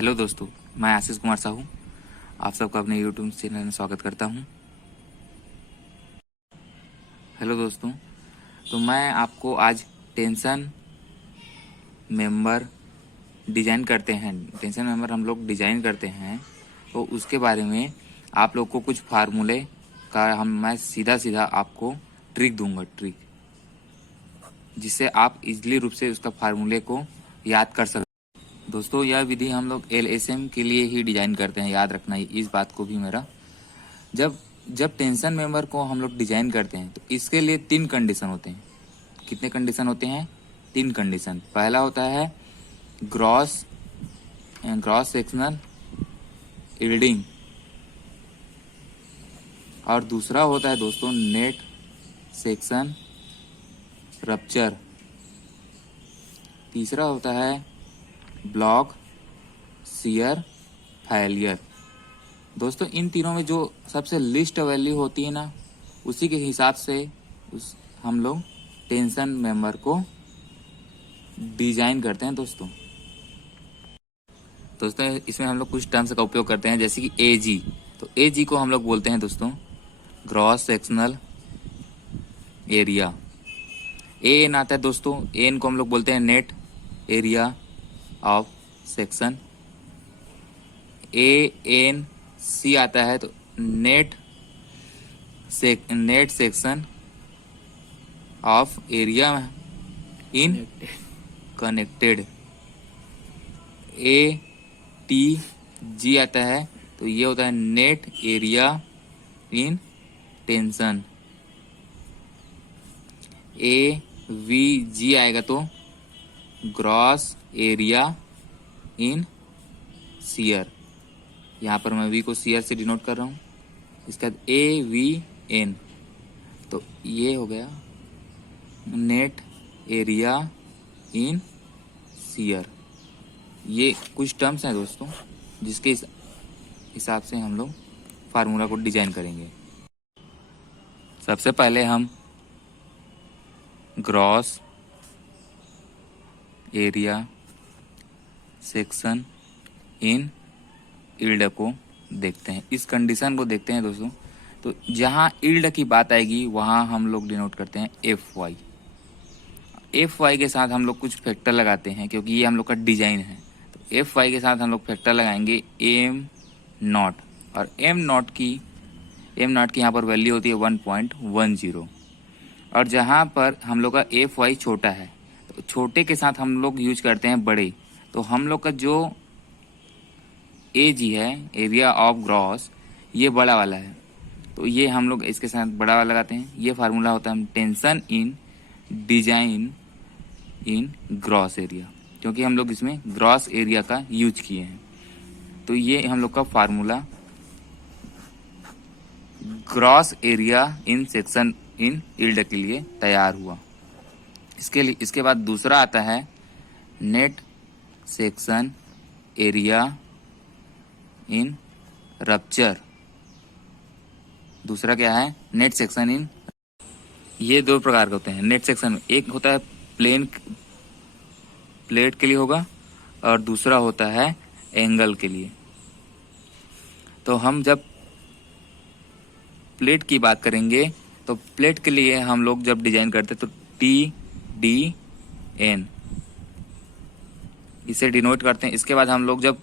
Hello दोस्तों, मैं आशीष कुमार साहू आप सबका अपने यूट्यूब चैनल में स्वागत करता हूं। हेलो दोस्तों, तो मैं आपको आज टेंशन मेंबर टेंशन मेंबर हम लोग डिजाइन करते हैं, तो उसके बारे में आप लोग को कुछ फार्मूले का मैं सीधा सीधा आपको ट्रिक दूंगा, जिससे आप इजीली रूप से उसका फार्मूले को याद कर सकते। दोस्तों, यह विधि हम लोग LSM के लिए ही डिजाइन करते हैं, याद रखना इस बात को भी मेरा। जब जब टेंशन मेंबर को हम लोग डिजाइन करते हैं तो इसके लिए 3 कंडीशन होते हैं। कितने कंडीशन होते हैं? 3 कंडीशन। पहला होता है ग्रॉस ग्रॉस सेक्शनल यील्डिंग, और दूसरा होता है दोस्तों नेट सेक्शन रप्चर। तीसरा होता है ब्लॉक शियर फेलियर। दोस्तों, इन तीनों में जो सबसे लिस्ट वैल्यू होती है ना, उसी के हिसाब से हम लोग टेंशन मेंबर को डिजाइन करते हैं। दोस्तों इसमें हम लोग कुछ टर्म्स का उपयोग करते हैं, जैसे कि AG। तो AG को हम लोग बोलते हैं दोस्तों ग्रॉस सेक्शनल एरिया। AN आता है दोस्तों, AN को हम लोग बोलते हैं net area of section. ANC आता है तो net section of area in connected. ATG आता है तो ये होता है net area in tension. AVG आएगा तो ग्रॉस एरिया इन शियर। यहाँ पर मैं V को शियर से डिनोट कर रहा हूँ। इसके बाद AVN, तो ये हो गया नेट एरिया इन शियर। ये कुछ टर्म्स हैं दोस्तों, जिसके हिसाब से हम लोग फार्मूला को डिजाइन करेंगे। सबसे पहले हम gross area section in yield को देखते हैं, इस कंडीशन को देखते हैं दोस्तों। तो जहां यील्ड की बात आएगी वहां हम लोग डिनोट करते हैं FY। FY के साथ हम लोग कुछ फैक्टर लगाते हैं, क्योंकि ये हम लोग का डिजाइन है। तो FY के साथ हम लोग फैक्टर लगाएंगे M0, और M0 की यहाँ पर वैल्यू होती है 1.10। और जहां पर हम लोग का FY छोटा है, तो छोटे के साथ हम लोग यूज करते हैं बड़े। तो हम लोग का जो AG है, एरिया ऑफ ग्रॉस, ये बड़ा वाला है, तो ये हम लोग इसके साथ बड़ा वाला लगाते हैं। ये फार्मूला होता है tension in design in gross area, क्योंकि हम लोग इसमें ग्रॉस एरिया का यूज किए हैं। तो ये हम लोग का formula gross area in section in yield के लिए तैयार हुआ। इसके बाद दूसरा आता है net section area in rupture. दूसरा क्या है? Net section in. ये 2 प्रकार के होते हैं नेट सेक्शन। एक होता है प्लेट के लिए होगा, और दूसरा होता है एंगल के लिए। तो हम जब प्लेट की बात करेंगे, तो प्लेट के लिए हम लोग जब डिजाइन करते हैं तो TDN इसे डिनोट करते हैं। इसके बाद हम लोग जब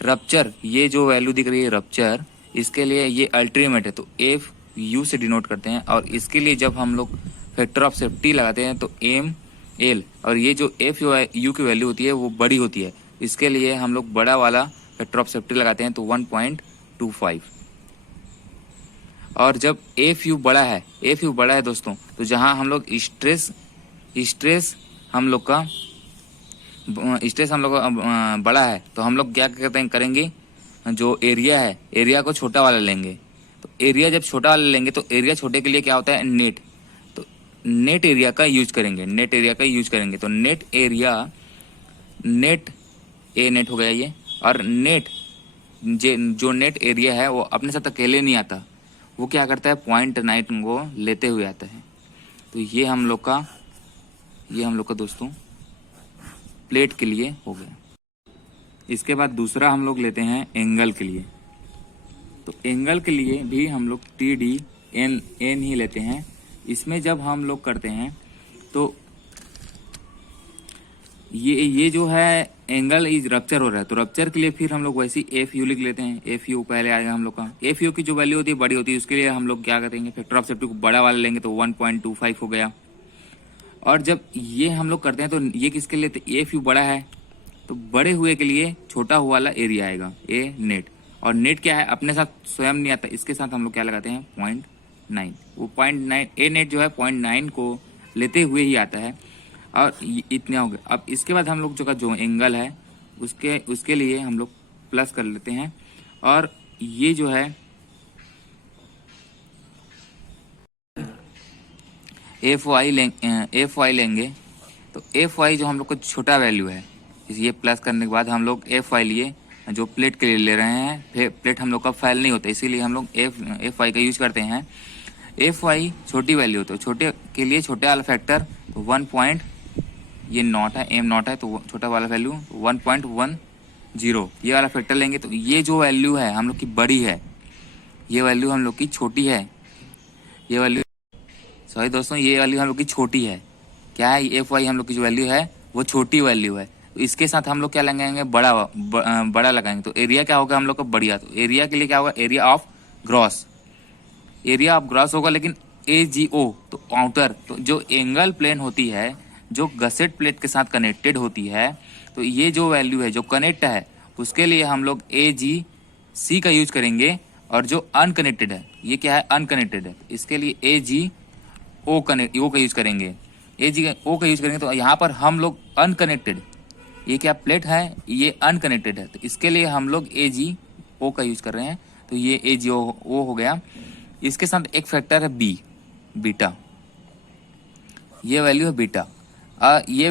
रप्चर, ये जो वैल्यू दिख रही है रप्चर, इसके लिए ये अल्टीमेट है, तो FU से डिनोट करते हैं। और इसके लिए जब हम लोग फैक्टर ऑफ सेफ्टी लगाते हैं तो ML, और ये जो FU की वैल्यू होती है वो बड़ी होती है, इसके लिए हम लोग बड़ा वाला फैक्टर ऑफ सेफ्टी लगाते हैं, तो 1.25। और जब FU बड़ा है दोस्तों, तो जहां हम लोग स्ट्रेस हम लोग का बड़ा है, तो हम लोग क्या करेंगे, जो एरिया है, एरिया को छोटा वाला लेंगे। तो एरिया जब छोटा वाला लेंगे तो एरिया छोटे के लिए क्या होता है? नेट। तो नेट एरिया का यूज करेंगे, तो नेट एरिया, नेट हो गया ये। और जो नेट एरिया है वो अपने साथ अकेले नहीं आता, वो क्या करता है? 0.9 को लेते हुए आता है। तो ये हम लोग का दोस्तों प्लेट के लिए हो गया। इसके बाद दूसरा हम लोग लेते हैं एंगल के लिए। तो एंगल के लिए भी हम लोग टी डी एन एन ही लेते हैं। इसमें जब हम लोग करते हैं तो ये जो है एंगल इज रप्चर हो रहा है, तो रप्चर के लिए फिर हम लोग वैसे ही एफ यू लिख लेते हैं। एफ यू पहले आएगा हम लोग का। एफ यू की जो वैल्यू होती है बड़ी होती है, उसके लिए हम लोग क्या करेंगे, फैक्टर ऑफ सेफ्टी को बड़ा वाला लेंगे तो 1.25 हो गया। और जब ये हम लोग करते हैं तो ये किसके लिए, एफ यू बड़ा है तो बड़े हुए के लिए छोटा हुआ वाला एरिया आएगा ए नेट। और नेट क्या है, अपने साथ स्वयं नहीं आता, इसके साथ हम लोग क्या लगाते हैं 0.9। वो 0.9 ए नेट जो है 0.9 को लेते हुए ही आता है। और इतना हो गया। अब इसके बाद हम लोग जो एंगल है उसके लिए हम लोग प्लस कर लेते हैं। और ये जो है एफ वाई लेंगे तो एफ वाई जो हम लोग को छोटा वैल्यू है, ये प्लस करने के बाद हम लोग एफ वाई लिए जो प्लेट के लिए ले रहे हैं। फिर प्लेट हम लोग का फैल नहीं होता, इसीलिए हम लोग एफ वाई का यूज करते हैं। एफ वाई छोटी वैल्यू होती है, छोटे के लिए छोटे वाला फैक्टर तो 1. ये नॉट है, एम नॉट है तो छोटा वाला वैल्यू 1.10 ये वाला फैक्टर लेंगे। तो ये जो वैल्यू है हम लोग की बड़ी है, ये वैल्यू हम लोग की छोटी है। ये वैल्यू सॉरी दोस्तों, ये वैल्यू हम लोग की छोटी है। क्या है, एफ वाई हम लोग की जो वैल्यू है वो छोटी वैल्यू है। तो इसके साथ हम लोग क्या लगाएंगे, बड़ा लगाएंगे। तो एरिया क्या होगा हम लोग का बढ़िया। तो एरिया के लिए क्या होगा, एरिया ऑफ ग्रॉस होगा। लेकिन AGO तो आउटर, तो जो एंगल प्लेन होती है जो गसेट प्लेट के साथ कनेक्टेड होती है, तो ये जो वैल्यू है जो कनेक्ट है उसके लिए हम लोग AGC का यूज करेंगे। और जो अनकनेक्टेड है, ये क्या है, अनकनेक्टेड है, तो इसके लिए AGO का यूज करेंगे। AGO का यूज करेंगे। तो यहाँ पर हम लोग अनकनेक्टेड, ये क्या प्लेट है, ये अनकनेक्टेड है, तो इसके लिए हम लोग AGO का यूज कर रहे हैं। तो ये AGO हो गया। इसके साथ एक फैक्टर है बीटा, ये वैल्यू है बीटा। ये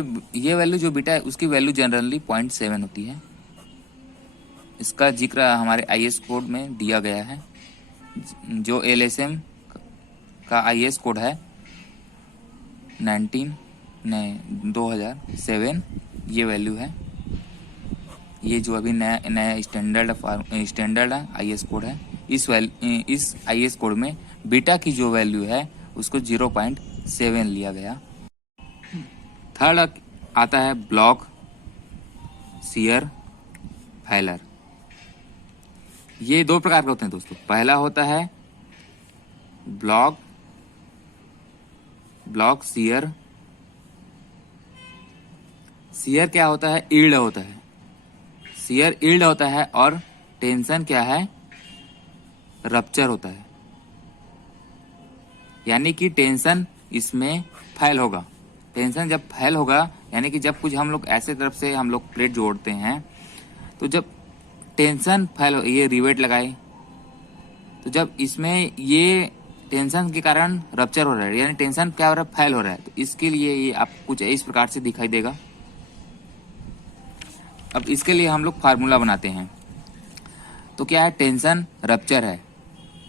वैल्यू जो बीटा है उसकी वैल्यू जनरली 0.7 होती है। इसका जिक्र हमारे IS कोड में दिया गया है। जो LSM का IS कोड है 2007, ये वैल्यू है। ये जो अभी नया स्टैंडर्ड है IS कोड है। इस IS कोड में बीटा की जो वैल्यू है उसको 0.7 लिया गया। थर्ड आता है ब्लॉक, शियर, फैलर। ये दो प्रकार के होते हैं दोस्तों। पहला होता है ब्लॉक शियर क्या होता है, ईल्ड होता है। शियर ईल्ड होता है। और टेंशन क्या है, रप्चर होता है। यानी कि टेंशन इसमें फैल होगा। टेंशन जब फैल होगा यानी कि जब कुछ हम लोग ऐसे तरफ से हम लोग प्लेट जोड़ते हैं, तो जब टेंशन फैल हो, ये रिवेट लगाए, तो जब इसमें ये टेंशन के कारण रप्चर हो रहा है, यानी टेंशन क्या हो रहा है, फैल हो रहा है। तो इसके लिए ये आप कुछ इस प्रकार से दिखाई देगा। अब इसके लिए हम लोग फार्मूला बनाते हैं। तो क्या है, टेंशन रप्चर है।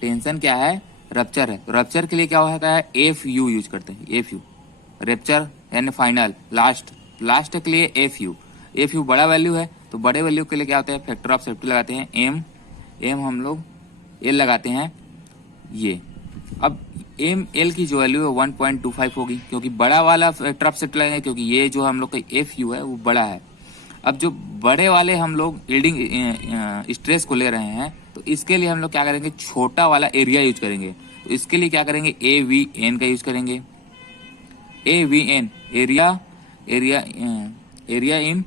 टेंशन क्या है, रप्चर है। तो रप्चर के लिए क्या होता है, FU यूज करते हैं। FU रप्चर यानी फाइनल, लास्ट के लिए FU बड़ा वैल्यू है। तो बड़े वैल्यू के लिए क्या होता है, फैक्टर ऑफ सेफ्टी लगाते हैं M हम लोग L लगाते हैं ये। अब ML की जो वैल्यू है 1.25 होगी, क्योंकि बड़ा वाला फैक्टर ऑफ सेफ्टी लगाएंगे, क्योंकि ये जो हम लोग का FU है वो बड़ा है। अब जो बड़े वाले हम लोग यील्डिंग स्ट्रेस को ले रहे हैं, तो इसके लिए हम लोग क्या करेंगे, छोटा वाला एरिया यूज करेंगे। तो इसके लिए क्या करेंगे, AVN का यूज करेंगे। AVN area in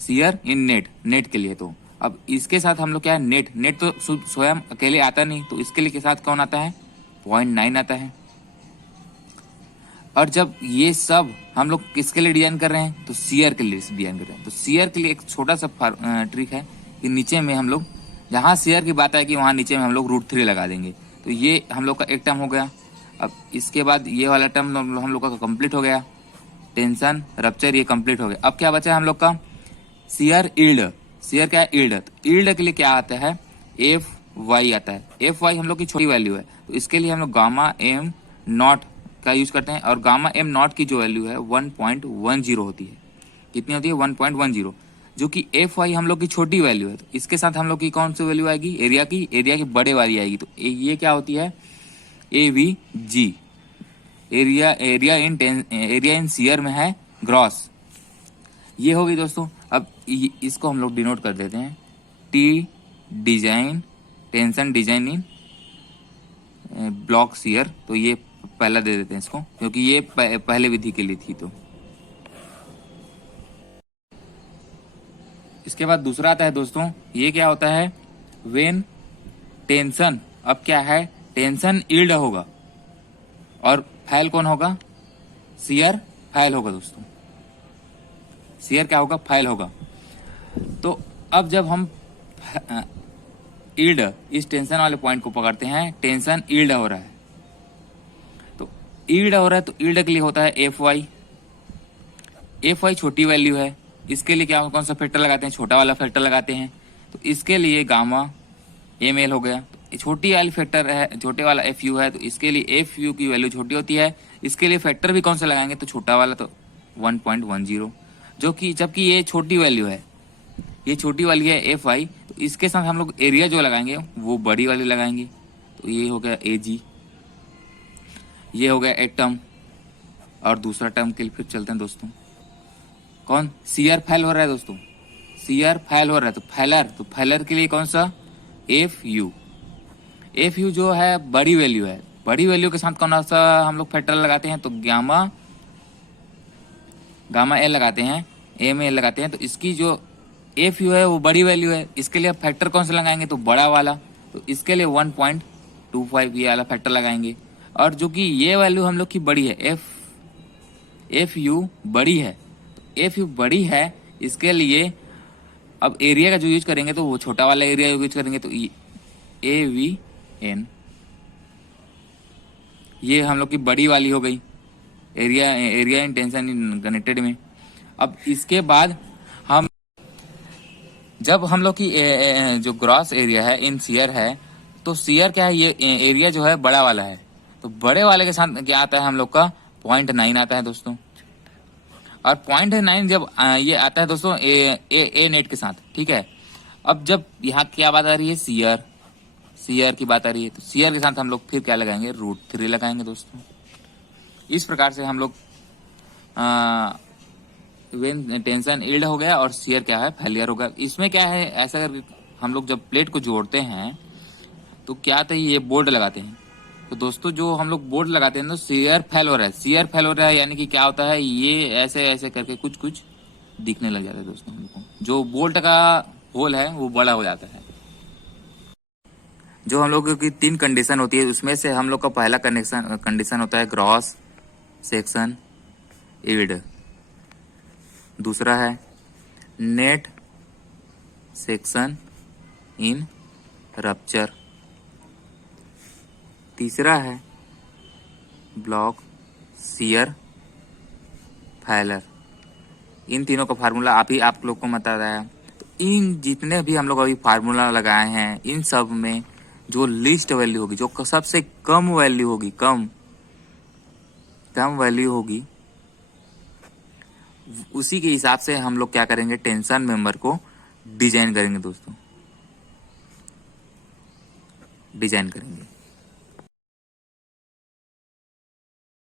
shear in net के लिए। तो अब इसके साथ हम लोग क्या है, नेट तो स्वयं अकेले आता नहीं, तो इसके लिए के साथ कौन आता है, 0.9 आता है। और जब ये सब हम लोग किसके लिए डिजाइन कर रहे हैं, तो शियर के लिए डिजाइन कर रहे हैं। तो शियर के लिए एक छोटा सा ट्रिक है कि नीचे में हम लोग, जहाँ शियर की बात है कि वहाँ नीचे में हम लोग √3 लगा देंगे। तो ये हम लोग का एक टर्म हो गया। अब इसके बाद ये वाला टर्म हम लोग का कंप्लीट हो गया। टेंशन रप्चर ये कंप्लीट हो गया। अब क्या बचा हम लोग का, शियर ईल्ड। शियर क्या है, ईल्ड। तो ईल्ड के लिए क्या आता है, FY आता है। FY हम लोग की छोटी वैल्यू है, तो इसके लिए हम लोग गामा M नॉट का यूज करते हैं। और गामा M नॉट की जो वैल्यू है 1.10 होती है। कितनी होती है, 1.10। जो कि एफ वाई हम लोग की छोटी वैल्यू है, तो इसके साथ हम लोग की कौन सी वैल्यू आएगी, एरिया की बड़े वाली आएगी। तो ये क्या होती है, A V G, area in shear में है ग्रॉस। ये होगी दोस्तों। अब इसको हम लोग डिनोट कर देते हैं T design, tension design in block shear. तो ये पहला दे देते हैं इसको, क्योंकि ये पहले विधि के लिए थी। तो इसके बाद दूसरा आता है दोस्तों, ये क्या होता है, वेन टेंशन, अब क्या है, टेंशन यील्ड होगा और फाइल कौन होगा, सीयर फाइल होगा दोस्तों। सीयर क्या होगा, फाइल होगा। तो अब जब हम यील्ड, इस टेंशन वाले पॉइंट को पकड़ते हैं, टेंशन यील्ड हो रहा है, तो यील्ड हो रहा है, तो यील्ड के लिए होता है एफ वाई। एफ वाई छोटी वैल्यू है, इसके लिए क्या, कौन सा फैक्टर लगाते हैं, छोटा वाला फैक्टर लगाते हैं। तो इसके लिए गामा एम एल हो गया। तो छोटी वाली फैक्टर है, छोटे वाला एफ यू है, तो इसके लिए एफ यू की वैल्यू छोटी होती है। इसके लिए फैक्टर भी कौन सा लगाएंगे, तो छोटा वाला, तो 1.10, जो कि जबकि ये छोटी वैल्यू है, ये छोटी वाली है एफ आई। तो इसके साथ हम लोग एरिया जो लगाएंगे वो बड़ी वाली लगाएंगे। तो ये हो गया ए जी, ये हो गया एक टर्म। और दूसरा टर्म के लिए फिर चलते हैं दोस्तों, कौन, सीआर फाइल हो रहा है दोस्तों, सीआर फाइल हो रहा है। तो फैलर के लिए कौन सा, एफ यू। एफ यू जो है बड़ी वैल्यू है, बड़ी वैल्यू के साथ कौन सा हम लोग फैक्टर लगाते हैं, तो गामा एल लगाते हैं, एम एल लगाते हैं। तो इसकी जो एफ यू है वो बड़ी वैल्यू है, इसके लिए फैक्टर कौन सा लगाएंगे, तो बड़ा वाला। तो इसके लिए 1.25 ये वाला फैक्टर लगाएंगे। और जो कि ये वैल्यू हम लोग की बड़ी है, एफ यू बड़ी है, एफ यू बड़ी है, इसके लिए अब एरिया का जो यूज करेंगे तो वो छोटा वाला एरिया यूज करेंगे। तो ए वी एन, ये हम लोग की बड़ी वाली हो गई, area in tension in connected में। अब इसके बाद हम, जब हम लोग की जो ग्रॉस एरिया है इन सीयर है, तो सीयर क्या है, ये एरिया जो है बड़ा वाला है। तो बड़े वाले के साथ क्या आता है हम लोग का, 0.9 आता है दोस्तों। और 0.9 जब ये आता है दोस्तों ए नेट के साथ, ठीक है। अब जब यहाँ क्या बात आ रही है, सीयर की बात आ रही है, तो सीयर के साथ हम लोग फिर क्या लगाएंगे, √3 लगाएंगे दोस्तों। इस प्रकार से हम लोग वेन टेंशन यील्ड हो गया और सीयर क्या है, फेलियर हो गया। इसमें क्या है, ऐसा करके हम लोग जब प्लेट को जोड़ते हैं तो क्या आता है, ये बोर्ड लगाते हैं। तो दोस्तों जो हम लोग बोर्ड लगाते हैं तो सीयर फेल हो रहा है, सीयर फेल हो रहा है, यानी कि क्या होता है, ये ऐसे ऐसे करके कुछ कुछ दिखने लग जाता है दोस्तों। हम लोग को जो बोल्ट का होल है वो बड़ा हो जाता है। जो हम लोगों की 3 कंडीशन होती है, उसमें से हम लोग का पहला कंडीशन होता है ग्रॉस सेक्शन यील्ड, दूसरा है नेट सेक्शन इन रप्चर, तीसरा है ब्लॉक सीयर फैलर। इन तीनों का फार्मूला आप लोग को बताया। तो इन जितने भी हम लोग अभी फार्मूला लगाए हैं, इन सब में जो लीस्ट वैल्यू होगी, जो सबसे कम वैल्यू होगी, कम वैल्यू होगी, उसी के हिसाब से हम लोग क्या करेंगे, टेंशन मेंबर को डिजाइन करेंगे दोस्तों, डिजाइन करेंगे।